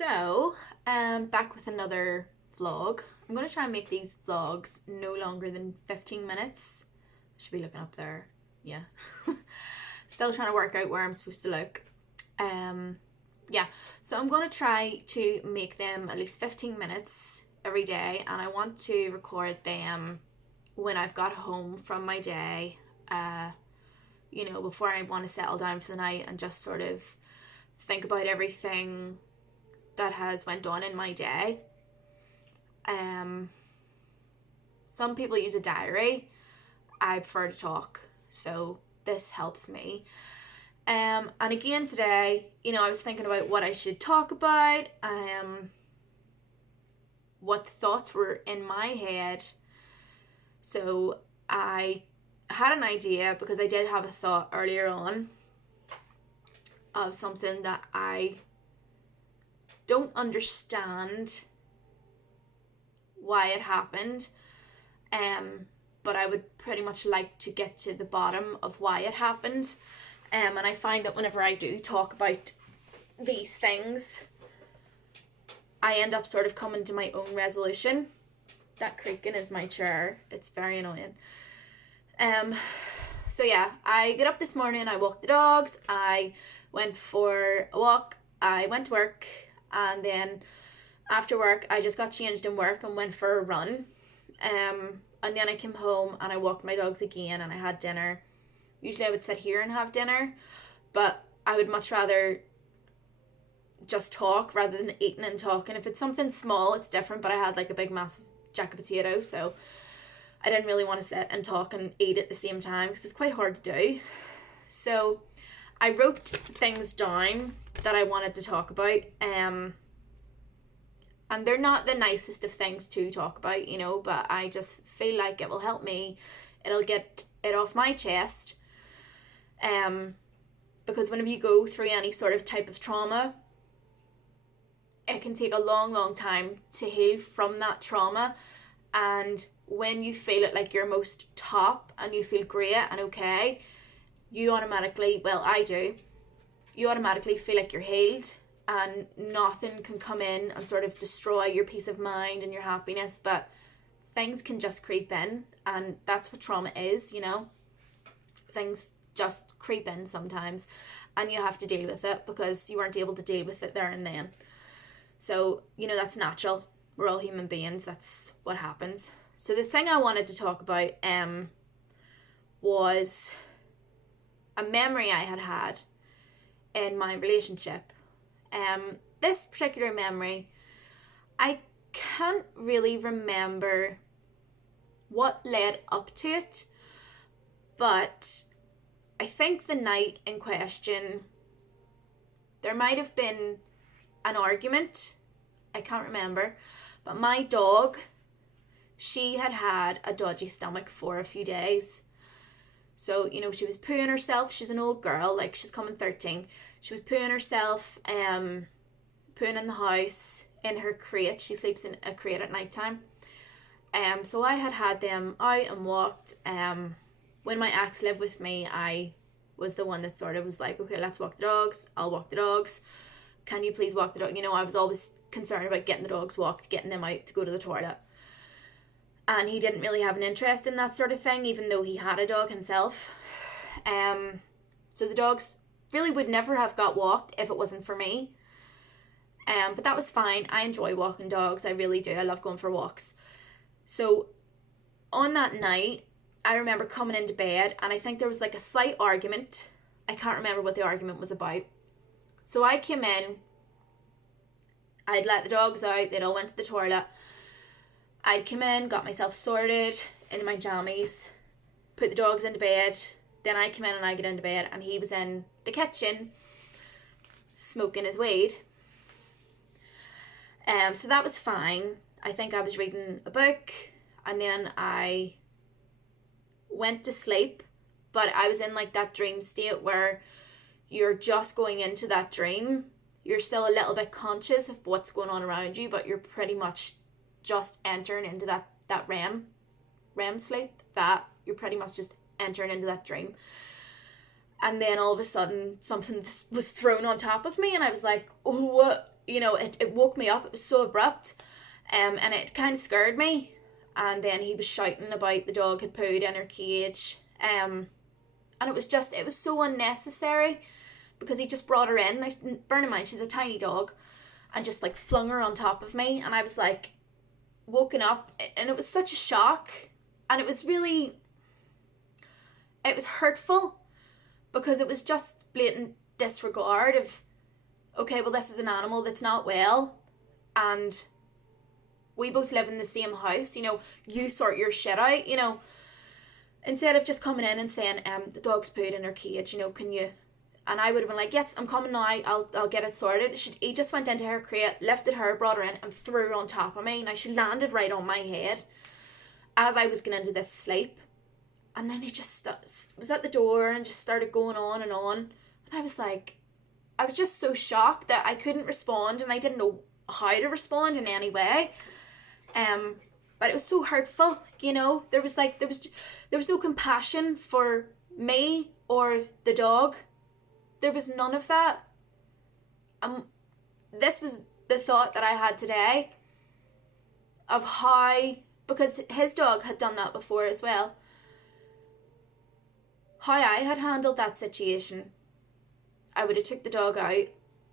So, back with another vlog. I'm going to try and make these vlogs no longer than 15 minutes. I should be looking up there. Yeah. Still trying to work out where I'm supposed to look. Yeah. So I'm going to try to make them at least 15 minutes every day. And I want to record them when I've got home from my day. Before I want to settle down for the night and just sort of think about everything that has went on in my day. Some people use a diary. I prefer to talk, so this helps me. And again today, I was thinking about what I should talk about, what thoughts were in my head. So I had an idea, because I did have a thought earlier on of something that I don't understand why it happened, but I would pretty much like to get to the bottom of why it happened. And I find that whenever I do talk about these things, I end up sort of coming to my own resolution. That creaking is my chair. It's very annoying. So yeah, I get up this morning, I walk the dogs, I went for a walk, I went to work, and then after work I just got changed in work and went for a run. And then I came home and I walked my dogs again and I had dinner. Usually I would sit here and have dinner, but I would much rather just talk rather than eating and talking. If it's something small, it's different, but I had like a big massive jack of potato, so I didn't really want to sit and talk and eat at the same time because it's quite hard to do. So I wrote things down that I wanted to talk about, and they're not the nicest of things to talk about, but I just feel like it will help me. It'll get it off my chest, because whenever you go through any sort of type of trauma, it can take a long, long time to heal from that trauma. And when you feel it like you're most top and you feel great and okay, you automatically, well, I do, you automatically feel like you're healed and nothing can come in and sort of destroy your peace of mind and your happiness. But things can just creep in, and that's what trauma is, Things just creep in sometimes, and you have to deal with it because you weren't able to deal with it there and then. So, that's natural. We're all human beings. That's what happens. So the thing I wanted to talk about was a memory I had in my relationship. This particular memory, I can't really remember what led up to it, but I think the night in question, there might have been an argument. I can't remember, but my dog, she had a dodgy stomach for a few days. So, she was pooing herself. She's an old girl, like she's coming 13. She was pooing herself, pooing in the house, in her crate. She sleeps in a crate at night time. So I had them out and walked. When my ex lived with me, I was the one that sort of was like, okay, let's walk the dogs. I'll walk the dogs. Can you please walk the dog? I was always concerned about getting the dogs walked, getting them out to go to the toilet. And he didn't really have an interest in that sort of thing, even though he had a dog himself. So the dogs really would never have got walked if it wasn't for me. But that was fine. I enjoy walking dogs. I really do. I love going for walks. So on that night, I remember coming into bed, and I think there was like a slight argument. I can't remember what the argument was about. So I came in, I'd let the dogs out, they'd all went to the toilet. I'd come in, got myself sorted in my jammies, put the dogs into bed. Then I come in and I get into bed, and he was in the kitchen smoking his weed. So that was fine. I think I was reading a book, and then I went to sleep, but I was in like that dream state where you're just going into that dream. You're still a little bit conscious of what's going on around you, but you're pretty much just entering into that REM sleep, that you're pretty much just entering into that dream. And then all of a sudden something was thrown on top of me, and I was like, oh, what? it woke me up. It was so abrupt, and it kind of scared me. And then he was shouting about the dog had pooed in her cage, and it was so unnecessary, because he just brought her in. Like, bear in mind, she's a tiny dog, and just like flung her on top of me, and I was like woken up, and it was such a shock, and it was hurtful, because it was just blatant disregard of, okay, well, this is an animal that's not well, and we both live in the same house, you sort your shit out, instead of just coming in and saying, the dog's pooed in her cage, can you, and I would have been like, yes, I'm coming now, I'll get it sorted. He just went into her crate, lifted her, brought her in, and threw her on top of me. Now, she landed right on my head as I was getting into this sleep, and then he just was at the door and just started going on, and I was like, I was just so shocked that I couldn't respond, and I didn't know how to respond in any way. But it was so hurtful, there was no compassion for me or the dog. There was none of that. This was the thought that I had today of how, because his dog had done that before as well, how I had handled that situation. I would have took the dog out,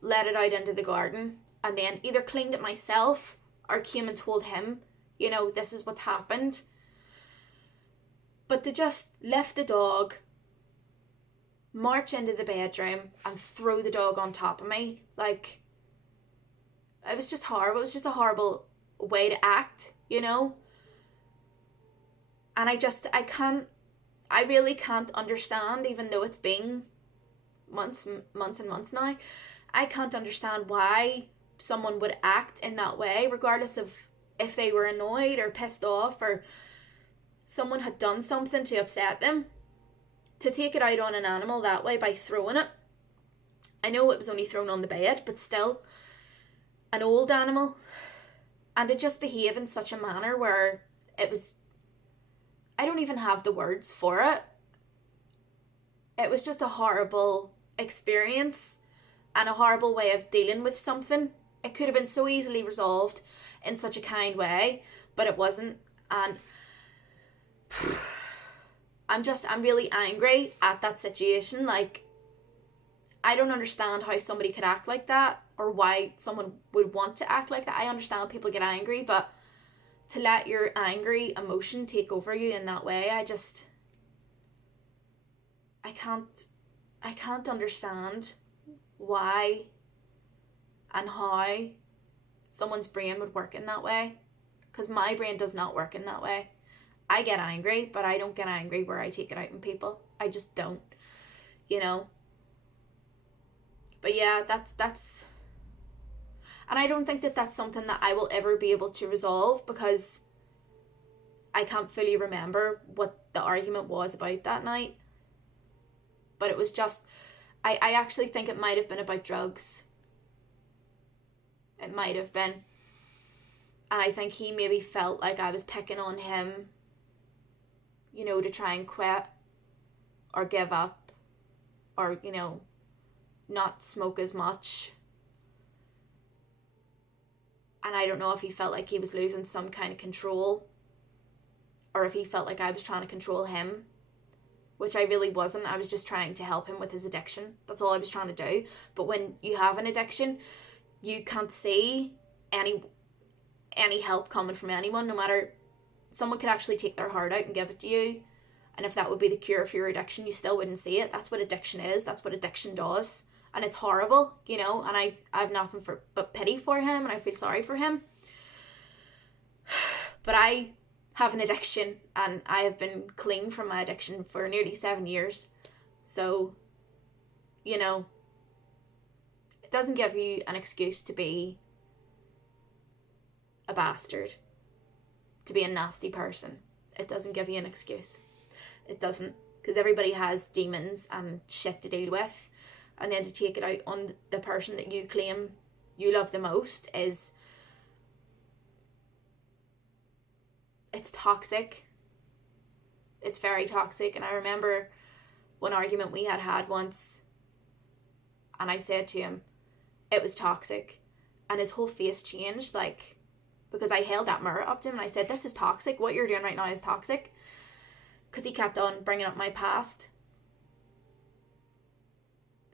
let it out into the garden, and then either cleaned it myself or came and told him, this is what's happened. But to just lift the dog, march into the bedroom, and throw the dog on top of me, like, it was just horrible. It was just a horrible way to act, And I really can't understand, even though it's been months and months now, I can't understand why someone would act in that way, regardless of if they were annoyed or pissed off, or someone had done something to upset them. To take it out on an animal that way by throwing it. I know it was only thrown on the bed, but still, an old animal. And to just behave in such a manner where it was, I don't even have the words for it. It was just a horrible experience and a horrible way of dealing with something. It could have been so easily resolved in such a kind way, but it wasn't. And I'm really angry at that situation. Like, I don't understand how somebody could act like that, or why someone would want to act like that. I understand people get angry, but to let your angry emotion take over you in that way, I can't understand why and how someone's brain would work in that way, because my brain does not work in that way. I get angry, but I don't get angry where I take it out on people. I just don't, But yeah, that's and I don't think that that's something that I will ever be able to resolve, because I can't fully remember what the argument was about that night. But it was just, I actually think it might have been about drugs. It might have been. And I think he maybe felt like I was picking on him, to try and quit or give up, or, not smoke as much. And I don't know if he felt like he was losing some kind of control, or if he felt like I was trying to control him, which I really wasn't. I was just trying to help him with his addiction. That's all I was trying to do. But when you have an addiction, you can't see any help coming from anyone, no matter, someone could actually take their heart out and give it to you, and if that would be the cure for your addiction, you still wouldn't see it. That's what addiction is. That's what addiction does, and it's horrible, and I have nothing but pity for him, and I feel sorry for him. But I have an addiction, and I have been clean from my addiction for nearly 7 years, so it doesn't give you an excuse to be a bastard, to be a nasty person. It doesn't give you an excuse. It doesn't, because everybody has demons and shit to deal with, and then to take it out on the person that you claim you love the most it's toxic. It's very toxic. And I remember one argument we had once, and I said to him, it was toxic, and his whole face changed, like, because I held that mirror up to him and I said, this is toxic. What you're doing right now is toxic. Because he kept on bringing up my past.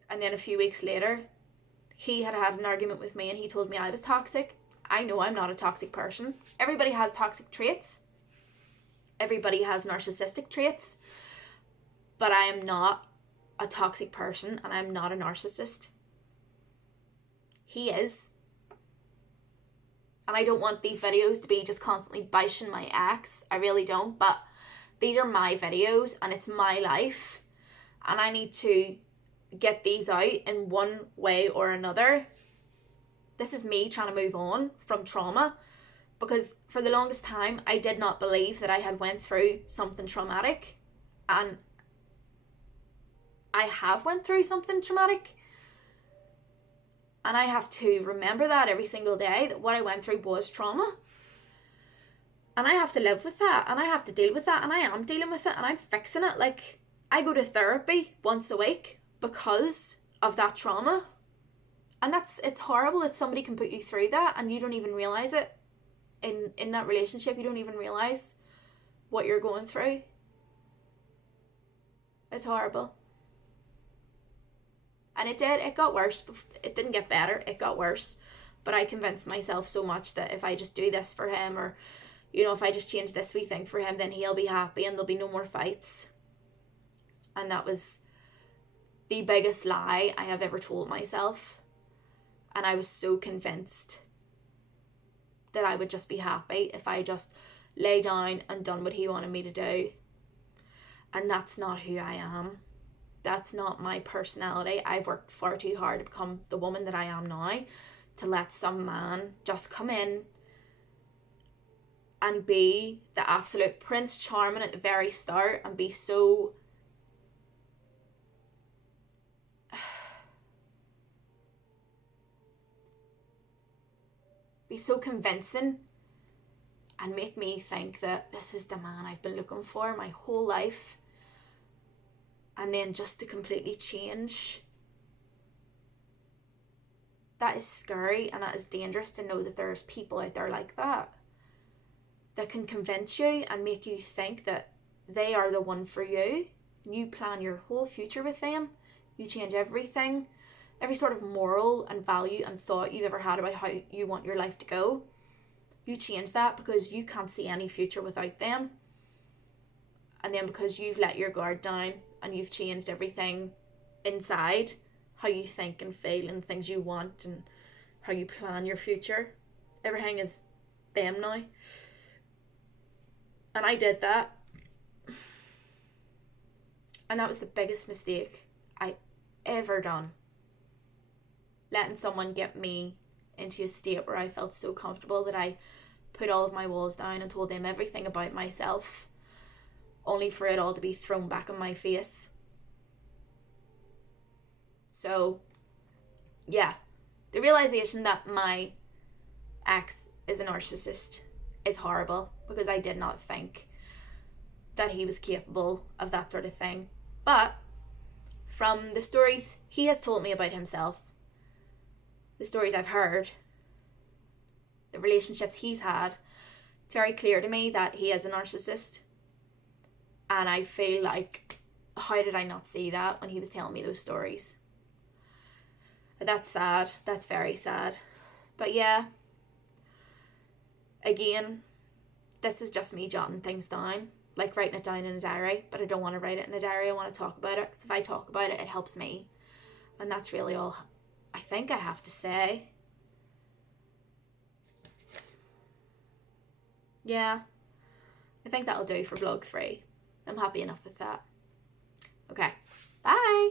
And then a few weeks later, he had an argument with me and he told me I was toxic. I know I'm not a toxic person. Everybody has toxic traits. Everybody has narcissistic traits. But I am not a toxic person and I'm not a narcissist. He is. And I don't want these videos to be just constantly bashing my ex. I really don't. But these are my videos and it's my life. And I need to get these out in one way or another. This is me trying to move on from trauma. Because for the longest time, I did not believe that I had went through something traumatic. And I have went through something traumatic. And I have to remember that every single day, that what I went through was trauma. And I have to live with that. And I have to deal with that. And I am dealing with it. And I'm fixing it. Like, I go to therapy once a week because of that trauma. And it's horrible that somebody can put you through that and you don't even realise it. In that relationship, you don't even realise what you're going through. It's horrible. And it got worse. It didn't get better, it got worse. But I convinced myself so much that if I just do this for him, or, you know, if I just change this wee thing for him, then he'll be happy and there'll be no more fights. And that was the biggest lie I have ever told myself. And I was so convinced that I would just be happy if I just lay down and done what he wanted me to do. And that's not who I am. That's not my personality. I've worked far too hard to become the woman that I am now, to let some man just come in and be the absolute Prince Charming at the very start and be so convincing and make me think that this is the man I've been looking for my whole life. And then just to completely change. That is scary and that is dangerous, to know that there's people out there like that can convince you and make you think that they are the one for you. You plan your whole future with them. You change everything. Every sort of moral and value and thought you've ever had about how you want your life to go. You change that because you can't see any future without them. And then because you've let your guard down and you've changed everything inside, how you think and feel and things you want and how you plan your future, everything is them now. And I did that. And that was the biggest mistake I ever done. Letting someone get me into a state where I felt so comfortable that I put all of my walls down and told them everything about myself, only for it all to be thrown back in my face. So, yeah, the realization that my ex is a narcissist is horrible, because I did not think that he was capable of that sort of thing. But from the stories he has told me about himself, the stories I've heard, the relationships he's had, it's very clear to me that he is a narcissist. And I feel like, how did I not see that when he was telling me those stories? That's sad. That's very sad. But yeah, again, this is just me jotting things down, like writing it down in a diary. But I don't want to write it in a diary. I want to talk about it, because if I talk about it, it helps me. And that's really all I think I have to say. Yeah, I think that'll do for vlog 3. I'm happy enough with that. Okay, bye!